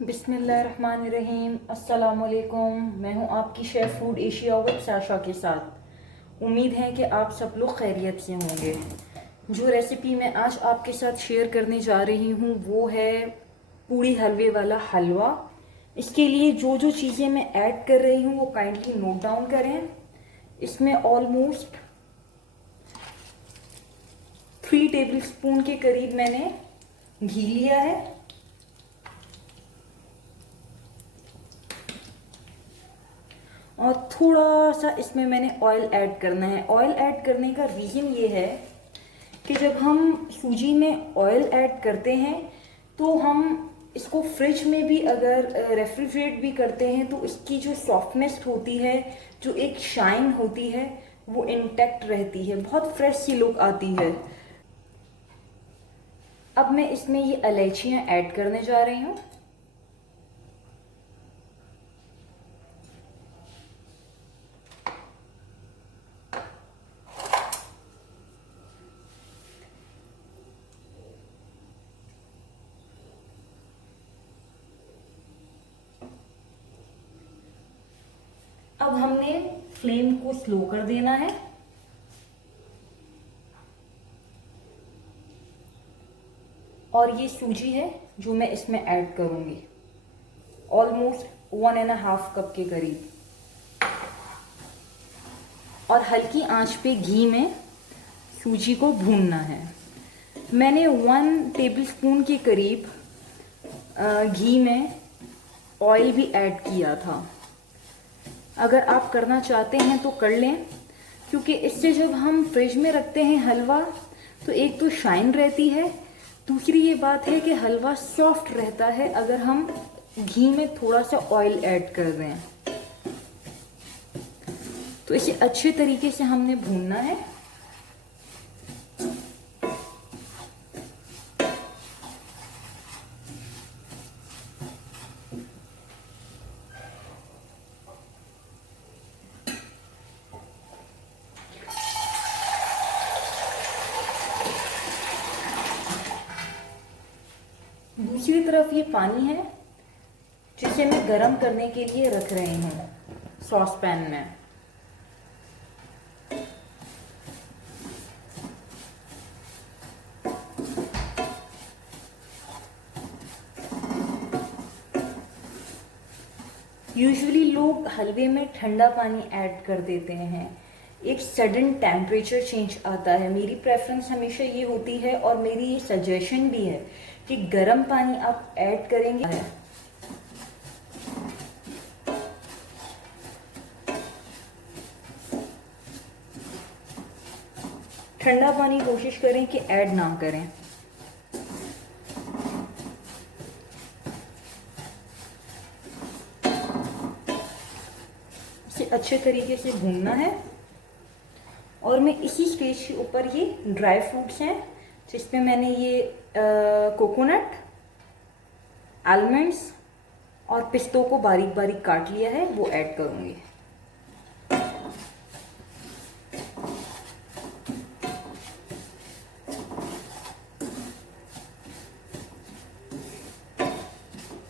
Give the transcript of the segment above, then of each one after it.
बिस्मिल्लाहिर्रहमानिर्रहीम। अस्सलामुअलैकुम। मैं हूं आपकी chef food Asia with Sasha के साथ। उम्मीद है कि आप सब लोग खैरियत से होंगे। जो रेसिपी मैं आज आपके साथ शेयर करने जा रही हूं वो है पूड़ी हलवे वाला हलवा। इसके लिए जो जो चीज़ें मैं ऐड कर रही हूं वो काइंडली नोट डाउन करें। इसमें ऑलमोस्ट 3 टेबल स्पून के करीब मैंने घी लिया है और थोड़ा सा इसमें मैंने ऑयल ऐड करना है। ऑयल ऐड करने का रीज़न ये है कि जब हम सूजी में ऑयल ऐड करते हैं तो हम इसको फ्रिज में भी अगर रेफ्रिजरेट भी करते हैं तो इसकी जो सॉफ्टनेस होती है, जो एक शाइन होती है, वो इंटैक्ट रहती है, बहुत फ्रेश सी लुक आती है। अब मैं इसमें ये इलायचियाँ ऐड करने जा रही हूँ। अब हमने फ्लेम को स्लो कर देना है और ये सूजी है जो मैं इसमें ऐड करूंगी, ऑलमोस्ट 1.5 कप के करीब। और हल्की आंच पे घी में सूजी को भूनना है। मैंने 1 टेबलस्पून के करीब घी में ऑयल भी ऐड किया था। अगर आप करना चाहते हैं तो कर लें, क्योंकि इससे जब हम फ्रिज में रखते हैं हलवा तो एक तो शाइन रहती है, दूसरी ये बात है कि हलवा सॉफ्ट रहता है अगर हम घी में थोड़ा सा ऑयल ऐड कर दें। तो इसे अच्छे तरीके से हमने भूनना है। दूसरी तरफ ये पानी है जिसे मैं गरम करने के लिए रख रही हूँ सॉस पैन में। यूजुअली लोग हलवे में ठंडा पानी ऐड कर देते हैं, एक सडन टेम्परेचर चेंज आता है। मेरी प्रेफरेंस हमेशा ये होती है और मेरी ये सजेशन भी है कि गर्म पानी आप ऐड करेंगे। ठंडा पानी कोशिश करें कि ऐड ना करें। इसे अच्छे तरीके से भूनना है और मैं इसी स्टेज के ऊपर ये ड्राई फ्रूट्स हैं जिसमें मैंने ये कोकोनट, आलमंड्स और पिस्तों को बारीक बारीक काट लिया है वो ऐड करूंगी।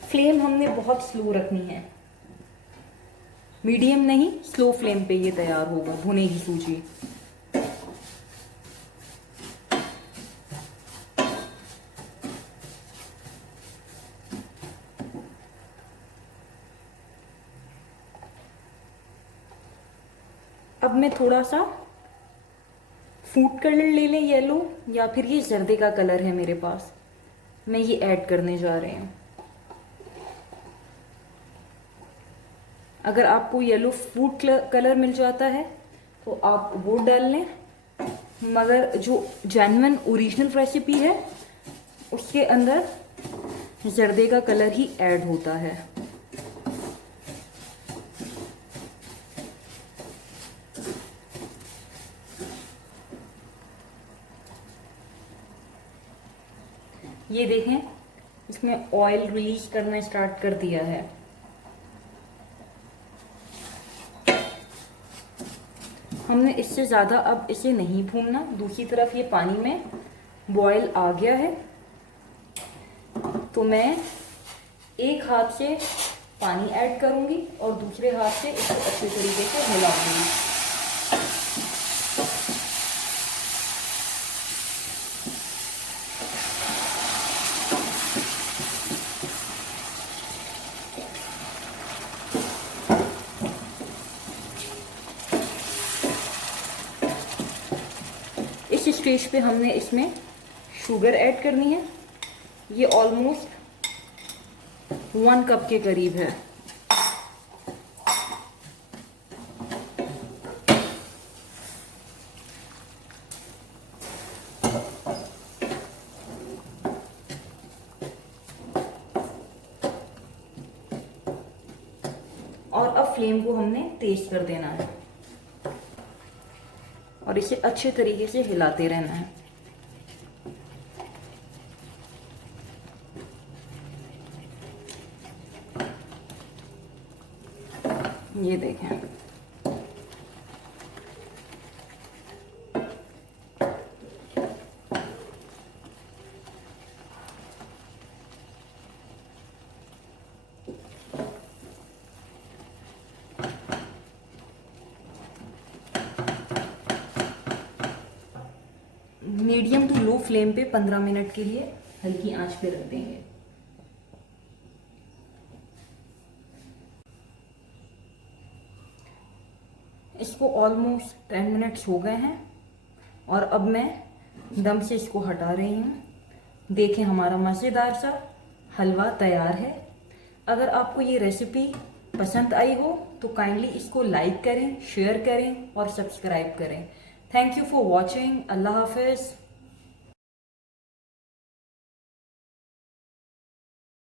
फ्लेम हमने बहुत स्लो रखनी है, मीडियम नहीं स्लो फ्लेम पे ये तैयार होगा, भुनेगी सूजी। अब मैं थोड़ा सा फूड कलर ले लें, येलो या फिर ये जर्दे का कलर है मेरे पास, मैं ये ऐड करने जा रही हूँ। अगर आपको येलो फूड कलर मिल जाता है तो आप वो डाल लें, मगर जो जेन्युइन ओरिजिनल रेसिपी है उसके अंदर जर्दे का कलर ही ऐड होता है। ये देखें, इसमें ऑयल रिलीज करना स्टार्ट कर दिया है। हमने इससे ज़्यादा अब इसे नहीं भूनना। दूसरी तरफ ये पानी में बॉयल आ गया है तो मैं एक हाथ से पानी ऐड करूंगी और दूसरे हाथ से इसको अच्छे तरीके से हिलाऊंगी। इस स्टेज पे हमने इसमें शुगर ऐड करनी है। ये ऑलमोस्ट 1 कप के करीब है। और अब फ्लेम को हमने तेज कर देना है और इसे अच्छे तरीके से हिलाते रहना है। ये देखें, मीडियम टू लो फ्लेम पे 15 मिनट के लिए हल्की आंच पे रख देंगे। इसको ऑलमोस्ट 10 मिनट्स हो गए हैं और अब मैं दम से इसको हटा रही हूँ। देखें, हमारा मज़ेदार सा हलवा तैयार है। अगर आपको ये रेसिपी पसंद आई हो तो काइंडली इसको लाइक करें, शेयर करें और सब्सक्राइब करें। Thank you for watching. अल्लाह हाफिज़।